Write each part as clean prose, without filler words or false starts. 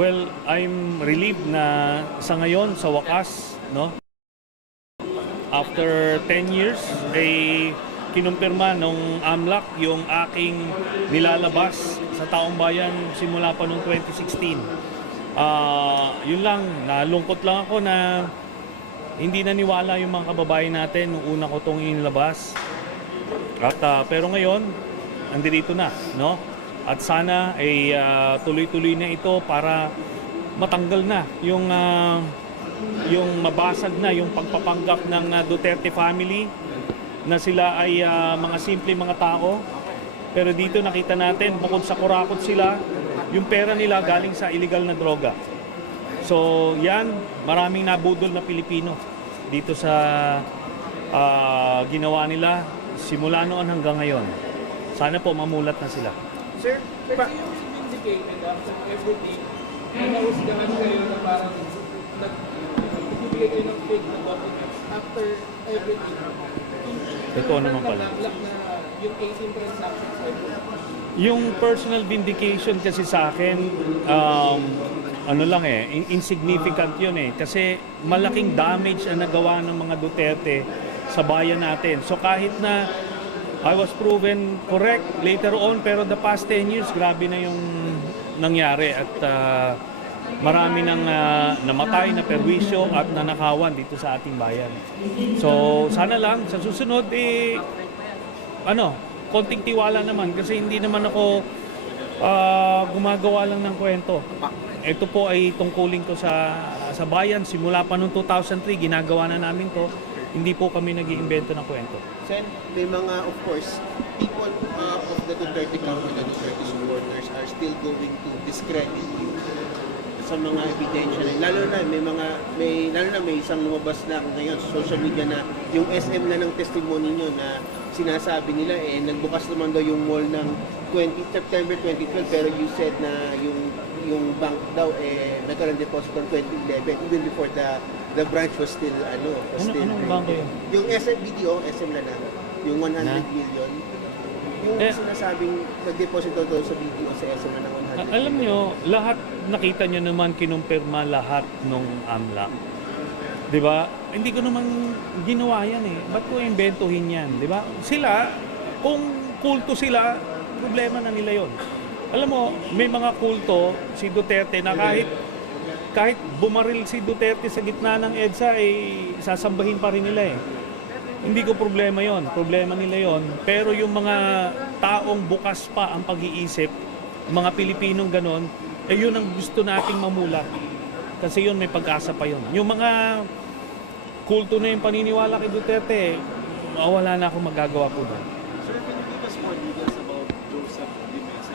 Well, I'm relieved na sa ngayon, sa wakas, no? After 10 years, ay kinumpirma nung AMLAC yung aking nilalabas sa taong bayan simula pa noong 2016. Yun lang, nalungkot lang ako na hindi naniwala yung mga kababayan natin nung una ko itong inilabas. Pero ngayon, nandito na, no? At sana ay tuloy-tuloy na ito para matanggal na yung mabasag na yung pagpapanggap ng Duterte family na sila ay mga simple mga tao. Pero dito nakita natin, bukod sa kurakot sila, yung pera nila galing sa illegal na droga. So yan, maraming nabudol na Pilipino dito sa ginawa nila simula noon hanggang ngayon. Sana po mamulat na sila. Sir, pero yung vindicated after everything, nahusgahan kayo na parang nagbibigay kayo ng fake na documents after everything. Totoo naman pala. Na yung 18 transactions Yung personal vindication kasi sa akin, ano lang insignificant yun Kasi malaking damage ang nagawa ng mga Duterte sa bayan natin. So kahit na I was proven correct later on, pero the past 10 years, grabe na yung nangyari at marami nang namatay na perwisyo at nanakawan dito sa ating bayan. So sana lang sa susunod konting tiwala naman kasi hindi naman ako gumagawa lang ng kwento. Ito po ay tungkulin ko sa bayan simula pa noong 2003 ginagawa na namin to. Hindi po kami nag-iimbento ng kwento. Sen, may mga, of course, people of the Duterte camp and the Duterte supporters are still going to discredit you sa mga ebidensya. Lalo na may isang lumabas na ngayon sa social media na yung SM na ng testimony nyo na sinasabi nila nagbukas naman daw yung mall ng September 2012 pero you said na yung bank daw nagkaroon deposit on 2011 even before the branch was still Anong banko yun? yung SM BDO, SM na yung 100 million yung sinasabing nag-deposit daw sa BDO sa SM na ng 100 million. Alam nyo, lahat nakita nyo naman kinumpirma lahat nung AMLAC. 'Di ba? Hindi ko naman ginawa yan Ba't ko imbentuhin yan, 'di ba? Sila, kung kulto sila, problema na nila 'yon. Alam mo, may mga kulto si Duterte na kahit bumaril si Duterte sa gitna ng EDSA sasambahin pa rin nila Hindi ko problema 'yon. Problema nila 'yon. Pero yung mga taong bukas pa ang pag-iisip, mga Pilipinong ganon, yun ang gusto nating mamulat. Kasi yun may pag-asa pa yun. Yung mga kulto na yung paniniwala kay Duterte, wala na akong magagawa po doon. Sir, can you give us more details about Joseph Dimesa?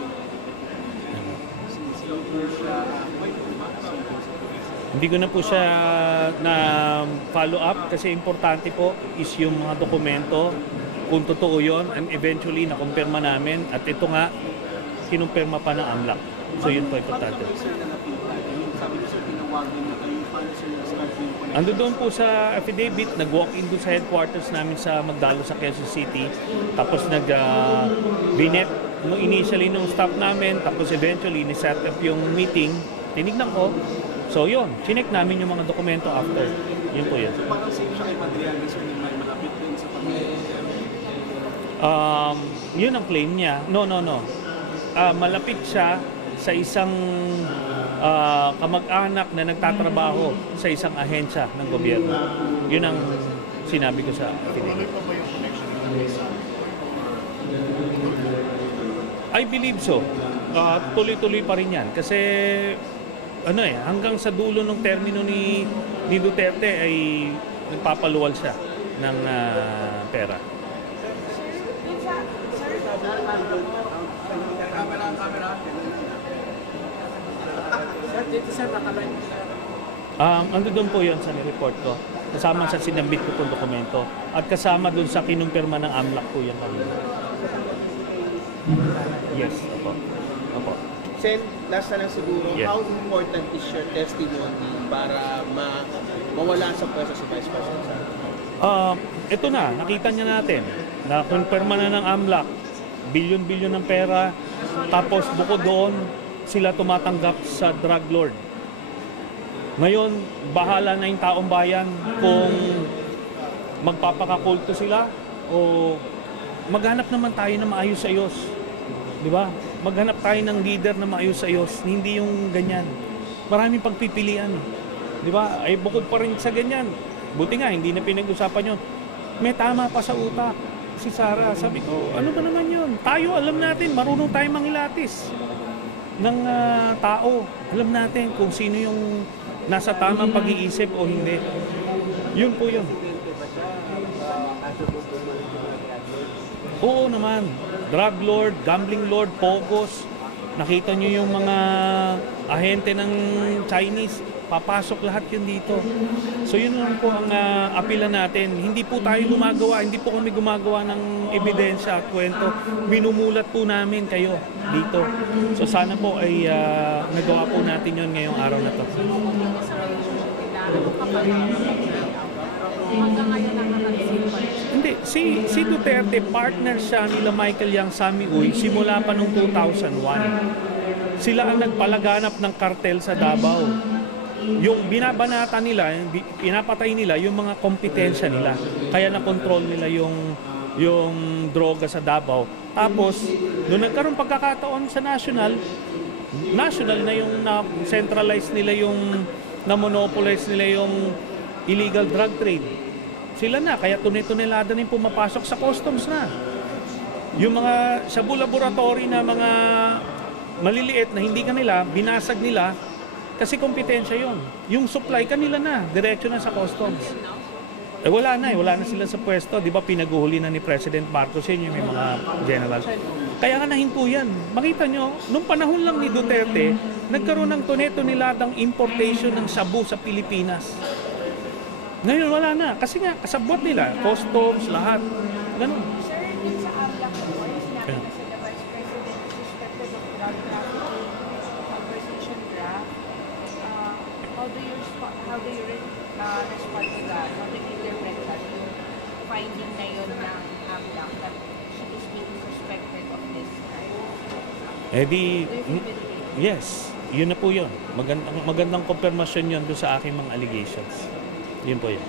Hindi ko na po siya na follow up kasi importante po is yung mga dokumento kung totoo yun and eventually nakumpirma namin at ito nga kinumpirma pa ng AMLAC. So yun po importante. Ando doon po sa affidavit, nag-walk-in doon sa headquarters namin sa Magdalo sa Quezon City. Tapos binet initially nung staff namin, tapos eventually ni-set up yung meeting. Tinignan ko. So yun, chinek namin yung mga dokumento after. Yun po yun. Parang safe siya kay Madrianes kung may malapit din sa pamilya. Yun ang claim niya. No. Malapit siya sa isang kamag-anak na nagtatrabaho sa isang ahensya ng gobyerno. Yun ang sinabi ko sa affidavit. I believe so. Tuloy-tuloy pa rin yan. Kasi hanggang sa dulo ng termino ni Duterte ay nagpapaluwal siya ng pera. Ando doon po yun sa report ko. Kasama sa sinabit ko itong dokumento. At kasama doon sa kinumpirma ng AMLAC po yan kanina. Yes, opo. Sen, last na lang siguro, Yeah. how important is your testimony para mawala sa pwesto si Vice President? Ito na, nakita niya natin. Na-confirma na ng AMLAC. Bilyon-bilyon ng pera. Tapos bukod doon, sila tumatanggap sa drug lord. Ngayon, bahala na yung taong bayan kung magpapakakulto sila o maghanap naman tayo na maayos-ayos. Di ba? Maghanap tayo ng leader na maayos-ayos, hindi yung ganyan. Maraming pagpipilian. Di ba? Ay bukod pa rin sa ganyan. Buti nga, hindi na pinag-usapan yun. May tama pa sa utak. Si Sarah, sabi ko, ano ba naman yun? Tayo, alam natin, marunong tayo mangilatis ng tao. Alam natin kung sino yung nasa tamang pag-iisip o hindi. Yun po yun. Oo naman. Drug lord, gambling lord, pogos. Nakita nyo yung mga ahente ng Chinese. Papasok lahat yun dito. So yun lang po ang apila natin. Hindi po tayo gumagawa, hindi po kami gumagawa ng ebidensya at kwento. Binumulat po namin kayo dito. So sana po ay nagawa po natin yun ngayong araw na to. Hindi, si Duterte, partner siya nila Michael Yang Sammy Uy simula pa noong 2001. Sila ang nagpalaganap ng kartel sa Davao. Yung binabanata nila, pinapatay nila yung mga kompetensya nila. Kaya na-control nila yung droga sa Davao. Tapos, nung nagkaroon pagkakataon sa national na yung na-centralize nila yung na-monopolize nila yung illegal drug trade. Sila na, kaya tunay-tunelada na yung pumapasok sa customs na. Yung mga shabu laboratory na mga maliliit na hindi kanila, binasag nila, kasi kompetensya yon. Yung supply kanila na, diretso na sa customs. Wala na sila sa pwesto. Di ba pinaguhuli na ni President Marcos yun, yung may mga general. Kaya nga nahinto yan. Makita nyo, nung panahon lang ni Duterte, nagkaroon ng tunay-tuneladang importation ng shabu sa Pilipinas. Ngayon wala na. Kasi nga, kasabwat nila, customs, lahat. Ganun. Sir, dun sa AMLAC po, sinabi na sila Vice President suspected of drug trafficking, conversation draft. How do you respond to that? How do you interpret that? Yung finding na yun ng AMLAC that she is being suspected of this crime. Yes, yun na po yun. Magandang konfirmasyon yun doon sa aking mga allegations. Yun po yun.